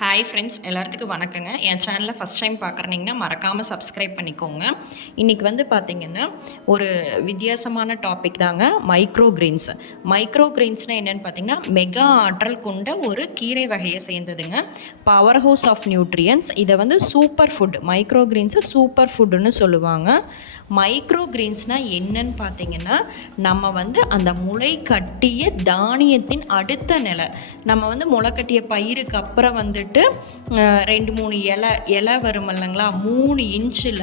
Hi friends, எல்லாத்துக்கும் வணக்கங்க. என் சேனலில் ஃபஸ்ட் டைம் பார்க்குறீங்கன்னா மறக்காமல் சப்ஸ்கிரைப் பண்ணிக்கோங்க. இன்றைக்கி பார்த்திங்கன்னா ஒரு வித்தியாசமான டாபிக் தாங்க, மைக்ரோ கிரெயின்ஸ். மைக்ரோ கிரெயின்ஸ்னால் என்னென்னு பார்த்திங்கன்னா மெகா ஆற்றல் கொண்ட ஒரு கீரை வகையை சேர்ந்ததுங்க. Power house of nutrients. இதை சூப்பர் ஃபுட், மைக்ரோ கிரெயின்ஸை சூப்பர் ஃபுட்டுன்னு சொல்லுவாங்க. மைக்ரோ கிரெயின்ஸ்னால் என்னன்னு பார்த்திங்கன்னா நம்ம அந்த முளை கட்டிய தானியத்தின் அடுத்த நிலை. நம்ம முளை கட்டிய பயிருக்கு அப்புறம் 2-3 இலை வரும் இல்லைங்களா, 3 இன்ச்சில்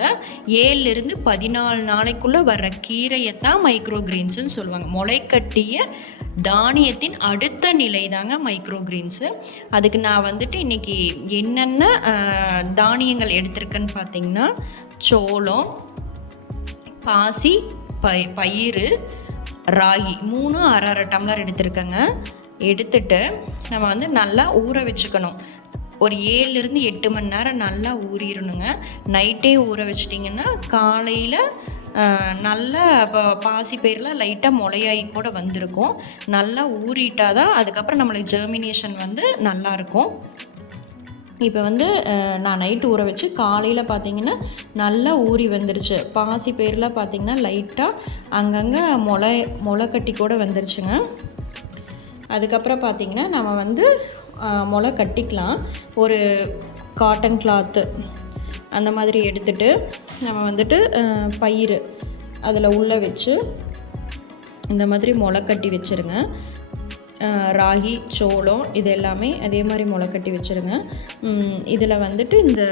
7-14 நாளைக்குள்ளே வர்ற கீரையை தான் மைக்ரோ கிரெயின்ஸுன்னு சொல்லுவாங்க. முளை கட்டிய தானியத்தின் அடுத்த நிலை தாங்க மைக்ரோ கிரெயின்ஸு. அதுக்கு நான் இன்றைக்கி என்னென்ன தானியங்கள் எடுத்திருக்கேன்னு பார்த்திங்கன்னா, சோளம், பாசி, பயிறு, ராகி 3 1/2 டம்ளர் எடுத்துருக்கேங்க. எடுத்துட்டு நம்ம நல்லா ஊற வச்சுக்கணும். ஒரு 7-8 மணி நேரம் நல்லா ஊறிடணுங்க. நைட்டே ஊற வச்சிட்டிங்கன்னா காலையில் நல்லா பாசி பயிரெலாம் லைட்டாக முளையாகி கூட வந்திருக்கும். நல்லா ஊறிட்டால் தான் அதுக்கப்புறம் நம்மளுக்கு ஜெர்மினேஷன் நல்லாயிருக்கும். இப்போ நான் நைட்டு ஊற வச்சு காலையில் பார்த்திங்கன்னா நல்லா ஊறி வந்துருச்சு. பாசி பயிரெலாம் பார்த்திங்கன்னா லைட்டாக அங்கங்கே முளை கட்டி கூட வந்துருச்சுங்க. அதுக்கப்புறம் பார்த்திங்கன்னா நம்ம முளை கட்டிக்கலாம். ஒரு காட்டன் கிளாத்து அந்த மாதிரி எடுத்துகிட்டு நம்ம பயிர் அதில் உள்ளே வச்சு இந்த மாதிரி முளை கட்டி வச்சுருங்க. ராகி, சோளம் இது எல்லாமே அதே மாதிரி முளை கட்டி வச்சுருங்க. இதில் இந்த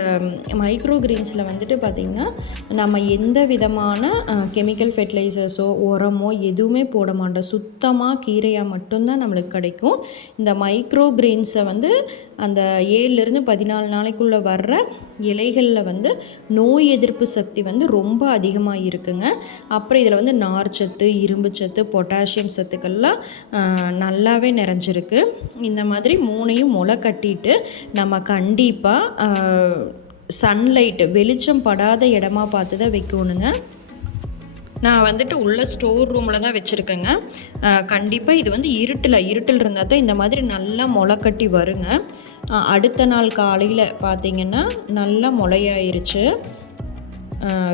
மைக்ரோ கிரெயின்ஸில் பார்த்திங்கன்னா நம்ம எந்த விதமான கெமிக்கல் ஃபெர்டிலைசர்ஸோ உரமோ எதுவுமே போட மாட்டோம். சுத்தமாக கீரையாக மட்டும்தான் நம்மளுக்கு கிடைக்கும். இந்த மைக்ரோ கிரெயின்ஸை அந்த 7-14 நாளைக்குள்ளே வர்ற இலைகளில் நோய் எதிர்ப்பு சக்தி ரொம்ப அதிகமாக இருக்குங்க. அப்புறம் இதில் நார்ச்சத்து, இரும்பு சத்து, பொட்டாசியம் சத்துக்கள்லாம் நல்லாவே நிறைஞ்சிருக்கு. இந்த மாதிரி 3ஐயும் முளை கட்டிட்டு நம்ம கண்டிப்பாக சன்லைட்டு, வெளிச்சம் படாத இடமா பார்த்து தான் வைக்கணுங்க. நான் உள்ள ஸ்டோர் ரூமில் தான் வச்சுருக்கேங்க. கண்டிப்பாக இது இருட்டில் இருந்தால் தான் இந்த மாதிரி நல்லா முளை கட்டி வருங்க. அடுத்த நாள் காலையில் பார்த்திங்கன்னா நல்லா முளையாயிருச்சு.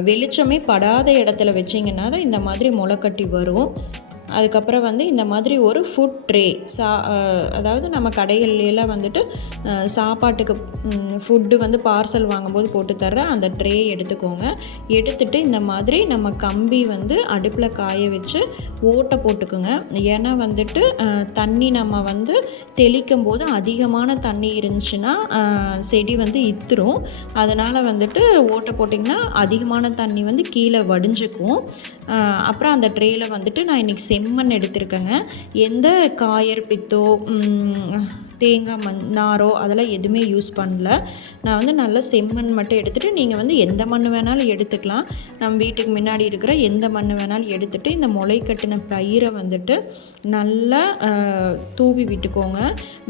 வெளிச்சமே படாத இடத்துல வச்சிங்கன்னா தான் இந்த மாதிரி முளை கட்டி வரும். அதுக்கப்புறம் இந்த மாதிரி ஒரு ஃபுட் ட்ரே, அதாவது நம்ம கடைகள்லாம் சாப்பாட்டுக்கு ஃபுட்டு பார்சல் வாங்கும்போது போட்டு தர்ற அந்த ட்ரே எடுத்துக்கோங்க. எடுத்துகிட்டு இந்த மாதிரி நம்ம கம்பி அடுப்பில் காய வச்சு ஓட்டை போட்டுக்குங்க. ஏன்னா தண்ணி நம்ம தெளிக்கும் போது அதிகமான தண்ணி இருந்துச்சுன்னா செடி இத்துரும். அதனால் ஓட்டை போட்டிங்கன்னா அதிகமான தண்ணி கீழே வடிஞ்சுக்கும். அப்புறம் அந்த ட்ரேயில் நான் இன்றைக்கி செம்மண் எடுத்திருக்கேங்க. எந்த காயர் பித்தோ தேங்காய் நாரோ அதெல்லாம் எதுவுமே யூஸ் பண்ணல. நான் நல்ல செம்மண் மட்டும் எடுத்துகிட்டு, நீங்கள் எந்த மண் வேணாலும் எடுத்துக்கலாம். நம்ம வீட்டுக்கு முன்னாடி இருக்கிற எந்த மண் வேணாலும் எடுத்துகிட்டு இந்த முளை கட்டின பயிரை நல்லா தூவி விட்டுக்கோங்க.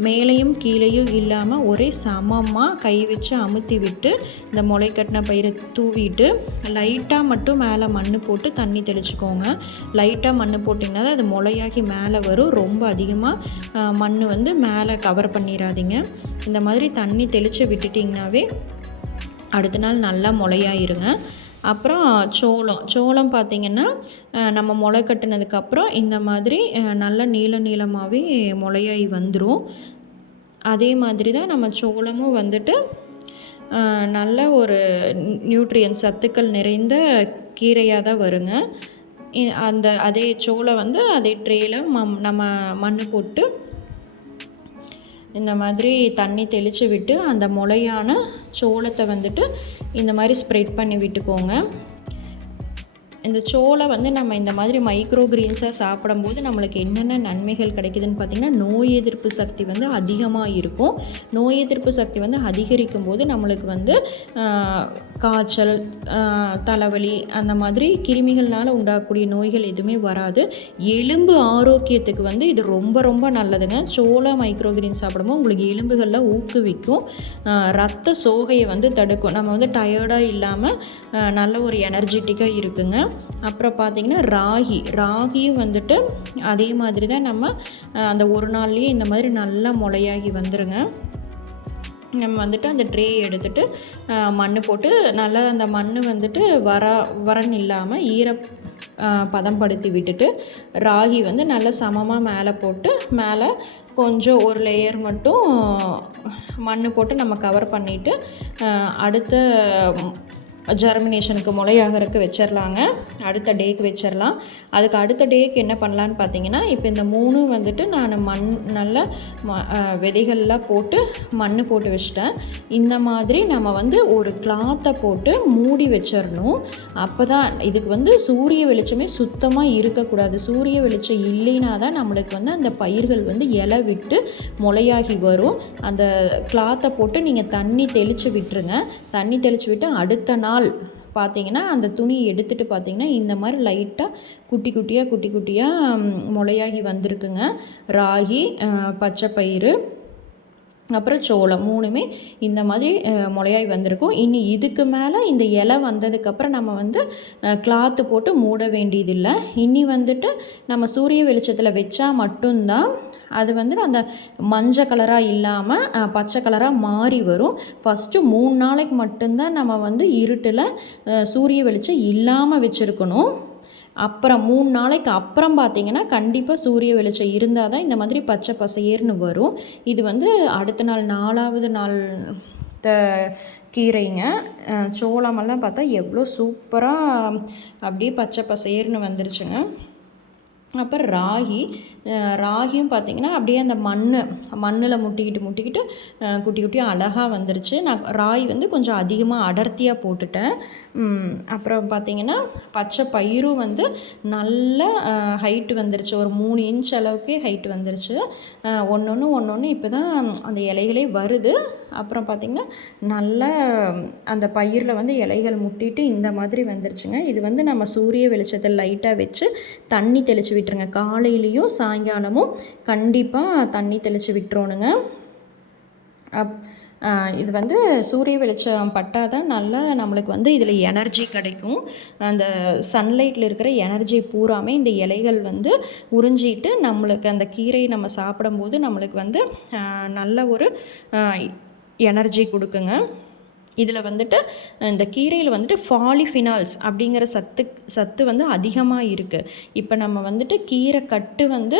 மேலேயும் கீழேயும் இல்லாமல் ஒரே சமமாக கை வச்சு அமுத்தி விட்டு இந்த முளை கட்டின பயிரை தூவிட்டு லைட்டாக மட்டும் மேலே மண் போட்டு தண்ணி தெளிச்சுக்கோங்க. லைட்டாக மண் போட்டிங்கன்னா தான் அது முளையாகி மேலே வரும். ரொம்ப அதிகமாக மண் மேலே கவர் பண்ணிடாதீங்க. இந்த மாதிரி தண்ணி தெளித்து விட்டுட்டிங்கனாவே அடுத்த நாள் நல்லா முளையாயிருங்க. அப்புறம் சோளம் பார்த்திங்கன்னா நம்ம முளை கட்டினதுக்கப்புறம் இந்த மாதிரி நல்லா நீளமாகவே முளையாகி வந்துடும். அதே மாதிரி தான் நம்ம சோளமும் நல்ல ஒரு நியூட்ரியன்ஸ் சத்துக்கள் நிறைந்த கீரையாக தான் வருங்க. அதே சோளம் அதே ட்ரேயில் நம்ம மண் போட்டு இந்த மாதிரி தண்ணி தெளித்து விட்டு அந்த முளையான சோளத்தை இந்த மாதிரி ஸ்ப்ரெட் பண்ணி விட்டுக்கோங்க. இந்த சோளம் நம்ம இந்த மாதிரி மைக்ரோ கிரெயின்ஸாக சாப்பிடும்போது நம்மளுக்கு என்னென்ன நன்மைகள் கிடைக்குதுன்னு பார்த்திங்கன்னா, நோய் எதிர்ப்பு சக்தி அதிகமாக இருக்கும். நோய் எதிர்ப்பு சக்தி அதிகரிக்கும் போது நம்மளுக்கு காய்ச்சல், தலைவலி அந்த மாதிரி கிருமிகள்னால் உண்டாகக்கூடிய நோய்கள் எதுவுமே வராது. எலும்பு ஆரோக்கியத்துக்கு இது ரொம்ப நல்லதுங்க. சோளம் மைக்ரோ கிரெயின்ஸ் சாப்பிடும்போது உங்களுக்கு எலும்புகளில் ஊக்குவிக்கும். ரத்த சோகையை தடுக்கும். நம்ம டயர்டாக இல்லாமல் நல்ல ஒரு எனர்ஜெட்டிக்காக இருக்குங்க. அப்புறம் பார்த்திங்கன்னா ராகியும் அதே மாதிரி தான் நம்ம அந்த ஒரு நாள்லேயே இந்த மாதிரி நல்லா முளையாகி வந்துருங்க. நம்ம வந்துட்டு அந்த ட்ரே எடுத்துகிட்டு மண் போட்டு நல்லா அந்த மண் வந்துட்டு வரன்னு இல்லாமல் பதப்படுத்தி விட்டுட்டு ராகி வந்து நல்லா சமமாக மேலே போட்டு மேலே கொஞ்சம் ஒரு லேயர் மட்டும் மண் போட்டு நம்ம கவர் பண்ணிவிட்டு அடுத்த ஜெர்மினேஷனுக்கு முளையாகிறதுக்கு வச்சிடலாங்க. அடுத்த டேக்கு வச்சிடலாம். அதுக்கு அடுத்த டேக்கு என்ன பண்ணலான்னு பார்த்தீங்கன்னா, இப்போ இந்த 3 வந்துட்டு நான் நல்ல விதைகள்லாம் போட்டு மண் போட்டு வச்சிட்டேன். இந்த மாதிரி நம்ம வந்து ஒரு கிளாத்தை போட்டு மூடி வச்சிடணும். அப்போ தான் இதுக்கு வந்து சூரிய வெளிச்சமே சுத்தமாக இருக்கக்கூடாது. சூரிய வெளிச்சம் இல்லைனா தான் நம்மளுக்கு வந்து அந்த பயிர்கள் வந்து இலை விட்டு முளையாகி வரும். அந்த கிளாத்தை போட்டு நீங்கள் தண்ணி தெளித்து விட்டுருங்க. தண்ணி தெளித்து விட்டு அடுத்த நாள் பார்த்தீங்கன்னா அந்த துணி எடுத்துகிட்டு பார்த்தீங்கன்னா இந்த மாதிரி லைட்டாக குட்டி குட்டியாக முளையாகி வந்திருக்குங்க. ராகி, பச்சை பயிறு, அப்புறம் சோளம் 3மே இந்த மாதிரி முளையாகி வந்திருக்கும். இனி இதுக்கு மேலே இந்த இலை வந்ததுக்கப்புறம் நம்ம வந்து கிளாத்து போட்டு மூட வேண்டியதில்லை. இனி வந்துட்டு நம்ம சூரிய வெளிச்சத்தில் வச்சா மட்டும்தான் அது வந்து அந்த மஞ்சள் கலராக இல்லாமல் பச்சை கலராக மாறி வரும். ஃபஸ்ட்டு 3 நாளைக்கு மட்டும்தான் நம்ம வந்து இருட்டில் சூரிய வெளிச்சம் இல்லாமல் வச்சுருக்கணும். அப்புறம் 3 நாளைக்கு அப்புறம் பார்த்திங்கன்னா கண்டிப்பாக சூரிய வெளிச்சம் இருந்தால் தான் இந்த மாதிரி பச்சை பசையர்னு வரும். இது வந்து அடுத்த நாள் 4வது நாள் கீரைங்க. சோளமெல்லாம் பார்த்தா எவ்வளோ சூப்பராக அப்படியே பச்சை பசையர்னு வந்துருச்சுங்க. அப்புறம் ராகியும் பார்த்திங்கன்னா அப்படியே அந்த மண்ணில் முட்டிக்கிட்டு குட்டி குட்டியாக அழகாக வந்துருச்சு. நான் ராகி வந்து கொஞ்சம் அதிகமாக அடர்த்தியாக போட்டுட்டேன். அப்புறம் பார்த்திங்கன்னா பச்சை பயிரும் வந்து நல்ல ஹைட்டு வந்துருச்சு. ஒரு 3 இன்ச் அளவுக்கு ஹைட்டு வந்துருச்சு. ஒன்று இப்போ தான் அந்த இலைகளே வருது. அப்புறம் பார்த்திங்கன்னா நல்ல அந்த பயிரில் வந்து இலைகள் முட்டிட்டு இந்த மாதிரி வந்துருச்சுங்க. இது வந்து நம்ம சூரிய வெளிச்சத்தில் லைட்டாக வச்சு தண்ணி தெளித்து விட்டுருங்க. காலையிலையும் சாயங்காலமும் கண்டிப்பாக தண்ணி தெளித்து விட்டுறோணுங்க. இது வந்து சூரிய வெளிச்சம் பட்டால் தான் நல்லா நம்மளுக்கு வந்து இதில் எனர்ஜி கிடைக்கும். அந்த சன்லைட்டில் இருக்கிற எனர்ஜி பூராமே இந்த இலைகள் வந்து உறிஞ்சிட்டு நம்மளுக்கு அந்த கீரையை நம்ம சாப்பிடும்போது நம்மளுக்கு வந்து நல்ல ஒரு எனர்ஜி கொடுக்குங்க. இதில் வந்துட்டு இந்த கீரையில் வந்துட்டு பாலிஃபினால்ஸ் அப்படிங்கிற சத்து வந்து அதிகமாக இருக்குது. இப்போ நம்ம வந்துட்டு கீரை கட்டு வந்து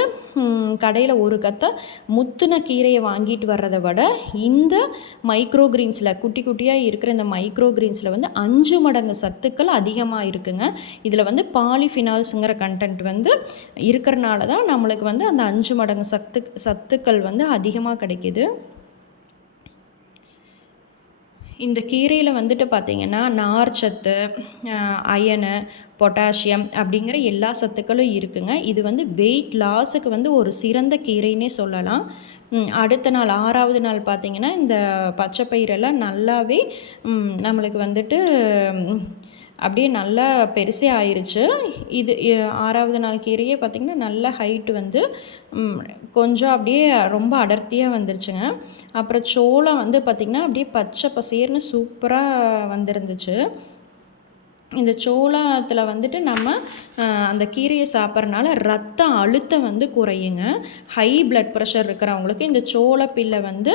கடையில் ஒரு கத்தை முத்துன கீரையை வாங்கிட்டு வர்றதை விட இந்த மைக்ரோக்ரீன்ஸில் குட்டி குட்டியாக இருக்கிற இந்த மைக்ரோக்ரீன்ஸில் வந்து 5 மடங்கு சத்துக்கள் அதிகமாக இருக்குங்க. இதில் வந்து பாலிஃபினால்ஸுங்கிற கண்டென்ட் வந்து இருக்கிறனால தான் நம்மளுக்கு வந்து அந்த 5 மடங்கு சத்துக்கள் வந்து அதிகமாக கிடைக்கிது. இந்த கீரையில் வந்துட்டு பார்த்திங்கன்னா நார்ச்சத்து, அயனு, பொட்டாசியம் அப்படிங்கிற எல்லா சத்துக்களும் இருக்குங்க. இது வந்து வெயிட் லாஸுக்கு வந்து ஒரு சிறந்த கீரைன்னே சொல்லலாம். அடுத்த நாள் 6வது நாள் பார்த்திங்கன்னா இந்த பச்சை பயிரெல்லாம் நல்லாவே நம்மளுக்கு வந்துட்டு அப்படியே நல்லா பெருசே ஆயிடுச்சு. இது 6வது நாள் கீரையே பார்த்திங்கன்னா நல்ல ஹைட்டு வந்து கொஞ்சம் அப்படியே ரொம்ப அடர்த்தியாக வந்துருச்சுங்க. அப்புறம் சோளம் வந்து பார்த்திங்கன்னா அப்படியே பச்சை பசேர்னு சூப்பராக வந்துருந்துச்சு. இந்த சோளத்தில் வந்துட்டு நம்ம அந்த கீரையை சாப்பிட்றனால ரத்த அழுத்தம் வந்து குறையுங்க. ஹை பிளட் ப்ரெஷர் இருக்கிறவங்களுக்கு இந்த சோளப்பில்லை வந்து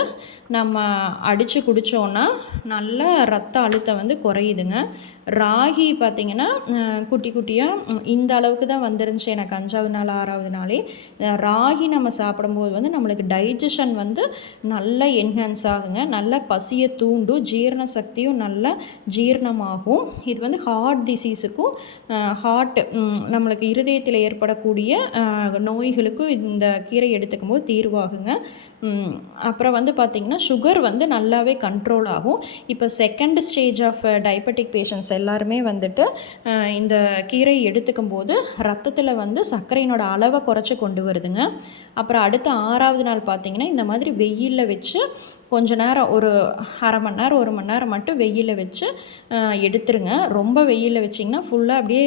நம்ம அடித்து குடித்தோன்னா நல்ல ரத்த அழுத்தம் வந்து குறையுதுங்க. ராகி பார்த்திங்கன்னா குட்டி குட்டியாக இந்த அளவுக்கு தான் வந்துருந்துச்சு எனக்கு 5வது நாள் 6வது நாளே. ராகி நம்ம சாப்பிடும்போது வந்து நம்மளுக்கு டைஜஷன் வந்து நல்லா என்ஹான்ஸ் ஆகுங்க. நல்லா பசியை தூண்டும், ஜீரண சக்தியும் நல்லா ஜீரணமாகும். இது வந்து ஹார்ட் டிசீஸுக்கும் நம்மளுக்கு இருதயத்தில் ஏற்படக்கூடிய நோய்களுக்கும் இந்த கீரை எடுத்துக்கும் போது தீர்வாகுங்க. அப்புறம் வந்து பார்த்திங்கன்னா சுகர் வந்து நல்லாவே கண்ட்ரோல் ஆகும். இப்போ 2nd stage of diabetic patients எல்லாருமே வந்துட்டு இந்த கீரை எடுத்துக்கும் போது ரத்தத்தில் வந்து சர்க்கரையினோட அளவை குறைச்சி கொண்டு வருதுங்க. அப்புறம் அடுத்த 6வது நாள் பார்த்திங்கன்னா இந்த மாதிரி வெயிலில் வச்சு கொஞ்ச நேரம் ஒரு 1/2 மணி நேரம் 1 மணி நேரம் மட்டும் வெயிலில் வச்சு எடுத்துருங்க. ரொம்ப வெயிலில் வச்சிங்கன்னா ஃபுல்லாக அப்படியே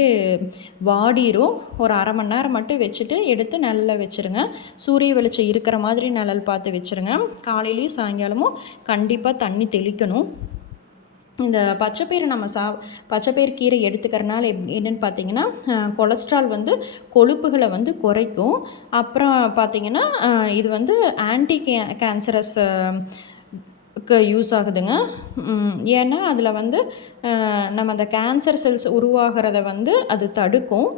வாடிரும். ஒரு 1/2 மணி நேரம் மட்டும் வச்சுட்டு எடுத்து நிழலில் வச்சுருங்க. சூரிய வெளிச்சம் இருக்கிற மாதிரி நிழல் பார்த்து வச்சுருங்க. காலையிலையும் சாயங்காலமும் கண்டிப்பாக தண்ணி தெளிக்கணும். இந்த பச்சைப்பயிறு நம்ம பச்சைப்பயிறு கீரை எடுத்துக்கிறனால என்னென்னு பார்த்தீங்கன்னா கொலஸ்ட்ரால் வந்து கொழுப்புகளை வந்து குறைக்கும். அப்புறம் பார்த்திங்கன்னா இது வந்து ஆன்டி கேன்சரஸ் யூஸ் ஆகுதுங்க. ஏன்னா அதில் வந்து நம்ம அந்த கேன்சர் செல்ஸ் உருவாகிறத வந்து அது தடுக்கும்.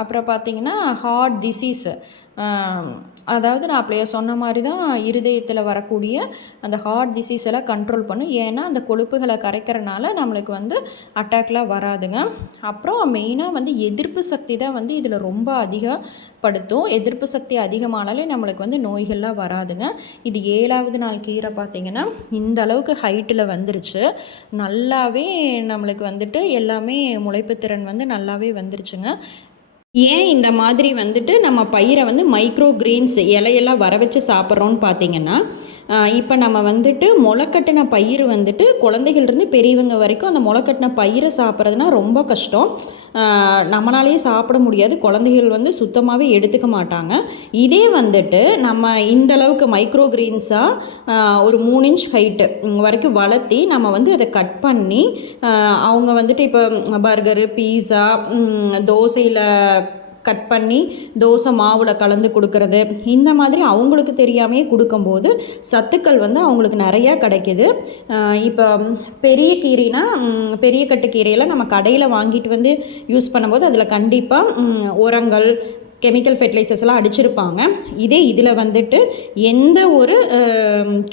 அப்புறம் பார்த்திங்கன்னா ஹார்ட் டிசீஸு, அதாவது நான் அப்படியே சொன்ன மாதிரி தான் இருதயத்தில் வரக்கூடிய அந்த ஹார்ட் டிசீஸ் எல்லாம் கண்ட்ரோல் பண்ணும். ஏன்னா அந்த கொழுப்புகளை கரைக்கிறனால நம்மளுக்கு வந்து அட்டாக்லாம் வராதுங்க. அப்புறம் மெயினாக வந்து எதிர்ப்பு சக்தி தான் வந்து இதில் ரொம்ப அதிகப்படுத்தும். எதிர்ப்பு சக்தி அதிகமானாலே நம்மளுக்கு வந்து நோய்கள்லாம் வராதுங்க. இது 7வது நாள் கீரை பார்த்திங்கன்னா இந்த அளவுக்கு ஹைட்டில் வந்துருச்சு. நல்லாவே நம்மளுக்கு வந்துட்டு எல்லாமே முளைப்பு திறன் வந்து நல்லாவே வந்துருச்சுங்க. ஏன் இந்த மாதிரி வந்துட்டு நம்ம பயிரை வந்து மைக்ரோ கிரீன்ஸ் இலையெல்லாம் வர வச்சு சாப்பிட்றோன்னு பார்த்தீங்கன்னா, இப்போ நம்ம வந்துட்டு முளைக்கட்டின பயிர் வந்துட்டு குழந்தைகள்லேருந்து பெரியவங்க வரைக்கும் அந்த முளைக்கட்டின பயிரை சாப்பிட்றதுனா ரொம்ப கஷ்டம். நம்மளாலேயே சாப்பிட முடியாது. குழந்தைகள் வந்து சுத்தமாகவே எடுத்துக்க மாட்டாங்க. இதே வந்துட்டு நம்ம இந்த அளவுக்கு மைக்ரோ கிரீன்ஸாக ஒரு 3 இன்ச் ஹைட்டு வரைக்கும் வளர்த்தி நம்ம வந்து அதை கட் பண்ணி அவங்க வந்துட்டு இப்போ பர்கரு, பீஸா, தோசையில் கட் பண்ணி தோசை மாவில் கலந்து கொடுக்கறது, இந்த மாதிரி அவங்களுக்கு தெரியாமையே கொடுக்கும்போது சத்துக்கள் வந்து அவங்களுக்கு நிறையா கிடைக்கிது. இப்போ பெரிய கீரைனா பெரிய கட்டு கீரையெல்லாம் நம்ம கடையில் வாங்கிட்டு வந்து யூஸ் பண்ணும்போது அதில் கண்டிப்பாக உரங்கள், கெமிக்கல் ஃபெர்டிலைசர்ஸ்லாம் அடிச்சிருப்பாங்க. இதே இதில் வந்துட்டு எந்த ஒரு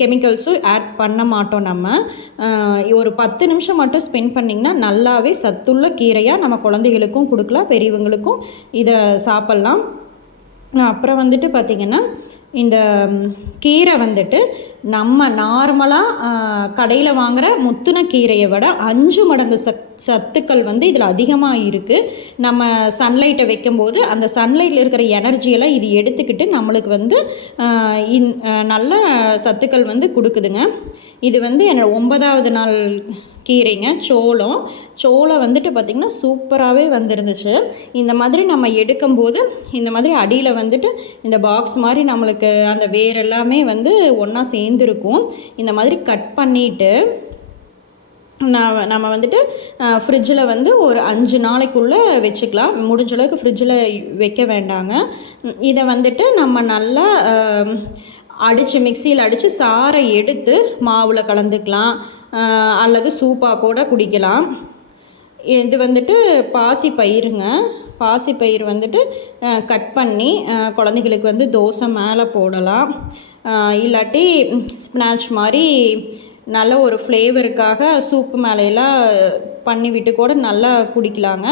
கெமிக்கல்ஸும் ஆட் பண்ண மாட்டோம். நம்ம ஒரு 10 நிமிஷம் மட்டும் ஸ்பெண்ட் பண்ணிங்கன்னா நல்லாவே சத்துள்ள கீரையாக நம்ம குழந்தைகளுக்கும் கொடுக்கலாம், பெரியவங்களுக்கும் இதை சாப்பிட்லாம். அப்புறம் வந்துட்டு பார்த்திங்கன்னா இந்த கீரை வந்துட்டு நம்ம நார்மலாக கடையில் வாங்குகிற முத்துன கீரையை விட 5 மடங்கு சத்துக்கள் வந்து இதில் அதிகமாக இருக்குது. நம்ம சன்லைட்டை வைக்கும்போது அந்த சன்லைட்டில் இருக்கிற எனர்ஜியெல்லாம் இது எடுத்துக்கிட்டு நம்மளுக்கு வந்து நல்ல சத்துக்கள் வந்து கொடுக்குதுங்க. இது வந்து என்னோடய 9வது நாள் கீரைங்க. சோளம் வந்துட்டு பார்த்திங்கன்னா சூப்பராகவே வந்துருந்துச்சு. இந்த மாதிரி நம்ம எடுக்கும்போது இந்த மாதிரி அடியில் வந்துட்டு இந்த பாக்ஸ் மாதிரி நம்மளுக்கு அந்த வேர் எல்லாமே வந்து ஒன்றா சேர்ந்துருக்கும். இந்த மாதிரி கட் பண்ணிவிட்டு நம்ம வந்துட்டு ஃப்ரிட்ஜில் வந்து ஒரு 5 நாளைக்குள்ளே வச்சுக்கலாம். முடிஞ்ச அளவுக்கு ஃப்ரிட்ஜில் வைக்க வேண்டாங்க. இதை வந்துட்டு நம்ம நல்லா மிக்சியில் அடித்து சாறை எடுத்து மாவில் கலந்துக்கலாம், அல்லது சூப்பாக கூட குடிக்கலாம். இது வந்துட்டு பாசிப்பயிறு வந்துட்டு கட் பண்ணி குழந்தைகளுக்கு வந்து தோசை மேலே போடலாம். இல்லாட்டி ஸ்பினாச் மாதிரி நல்ல ஒரு ஃப்ளேவருக்காக சூப்பு மேலையெல்லாம் பண்ணிவிட்டு கூட நல்லா குடிக்கலாங்க.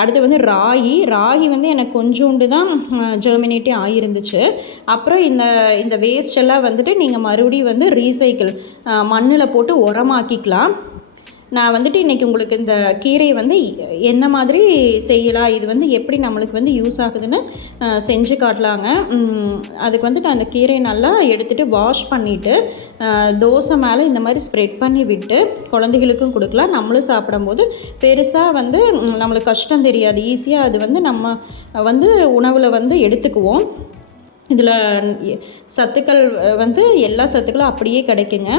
அடுத்து வந்து ராகி வந்து எனக்கு கொஞ்சோண்டு தான் ஜெர்மினேட்டே ஆகிருந்துச்சு. அப்புறம் இந்த வேஸ்டெல்லாம் வந்துட்டு நீங்கள் மறுபடியும் வந்து ரீசைக்கிள் மண்ணில் போட்டு உரமாக்கிக்கலாம். நான் வந்துட்டு இன்றைக்கி உங்களுக்கு இந்த கீரையை வந்து என்ன மாதிரி செய்யலாம், இது வந்து எப்படி நம்மளுக்கு வந்து யூஸ் ஆகுதுன்னு செஞ்சு காட்டலாங்க. அதுக்கு வந்து நான் அந்த கீரையை நல்லா எடுத்துகிட்டு வாஷ் பண்ணிவிட்டு தோசை மேலே இந்த மாதிரி ஸ்ப்ரெட் பண்ணி விட்டு குழந்தைகளுக்கும் கொடுக்கலாம். நம்மளும் சாப்பிடும்போது பெருசாக வந்து நம்மளுக்கு கஷ்டம் தெரியாது. ஈஸியாக அது வந்து நம்ம வந்து உணவில் வந்து எடுத்துக்குவோம். இதில் சத்துக்கள் வந்து எல்லா சத்துக்களும் அப்படியே கிடைக்குங்க.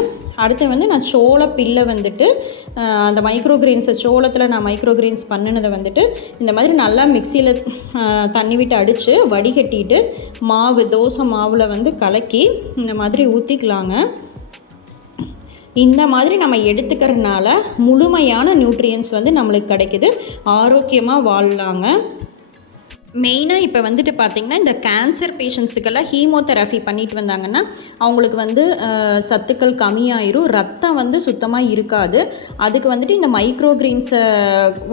அடுத்து வந்து நான் சோளப்பில்லை வந்துட்டு அந்த மைக்ரோ கிரீன்ஸை சோளத்தில் நான் மைக்ரோ கிரீன்ஸ் பண்ணினதை வந்துட்டு இந்த மாதிரி நல்லா மிக்சியில் தண்ணி விட்டு அடித்து வடிகட்டிட்டு தோசை மாவில் வந்து கலக்கி இந்த மாதிரி ஊற்றிக்கலாங்க. இந்த மாதிரி நம்ம எடுத்துக்கிறதுனால முழுமையான நியூட்ரியன்ஸ் வந்து நம்மளுக்கு கிடைக்குது. ஆரோக்கியமாக வாழலாங்க. மெயினாக இப்போ வந்துட்டு பார்த்திங்கன்னா இந்த கேன்சர் பேஷண்ட்ஸுக்கெல்லாம் ஹீமோதெரபி பண்ணிட்டு வந்தாங்கன்னா அவங்களுக்கு வந்து சத்துக்கள் கம்மியாயிரும், ரத்தம் வந்து சுத்தமாக இருக்காது. அதுக்கு வந்துட்டு இந்த மைக்ரோ கிரீன்ஸை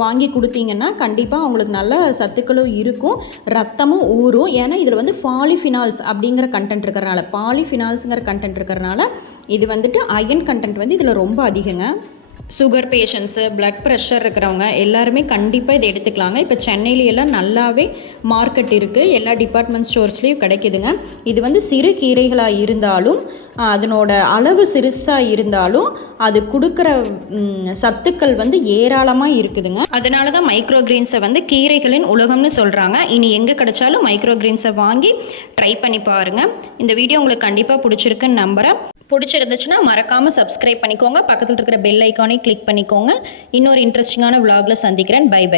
வாங்கி கொடுத்தீங்கன்னா கண்டிப்பாக அவங்களுக்கு நல்ல சத்துக்களும் இருக்கும், ரத்தமும் ஊறும். ஏன்னா இதில் வந்து பாலிஃபினால்ஸ் அப்படிங்கிற கண்டென்ட் இருக்கிறனால இது வந்துட்டு அயன் கண்டென்ட் வந்து இதில் ரொம்ப அதிகங்க. சுகர் பேஷண்ட்ஸு, பிளட் ப்ரெஷர் இருக்கிறவங்க எல்லாருமே கண்டிப்பாக இதை எடுத்துக்கலாங்க. இப்போ சென்னையிலையெல்லாம் நல்லாவே மார்க்கெட் இருக்குது, எல்லா டிபார்ட்மெண்ட் ஸ்டோர்ஸ்லேயும் கிடைக்குதுங்க. இது வந்து சிறு கீரைகளாக இருந்தாலும் அதனோட அளவு சிறுசாக இருந்தாலும் அது கொடுக்குற சத்துக்கள் வந்து ஏராளமாக இருக்குதுங்க. அதனால தான் மைக்ரோ கிரீன்ஸை வந்து கீரைகளின் உலகம்னு சொல்கிறாங்க. இனி எங்கே கிடைச்சாலும் மைக்ரோ கிரீன்ஸை வாங்கி ட்ரை பண்ணி பாருங்கள். இந்த வீடியோ உங்களுக்கு கண்டிப்பாக பிடிச்சிருக்குன்னு நம்புகிறேன். பிடிச்சிருந்துச்சுன்னா மறக்காமல் சப்ஸ்கிரைப் பண்ணிக்கோங்க, பக்கத்தில் இருக்கிற பெல் ஐக்கானை கிளிக் பண்ணிக்கோங்க. இன்னொரு இன்ட்ரெஸ்டிங்கான விலாகில் சந்திக்கிறேன். Bye by.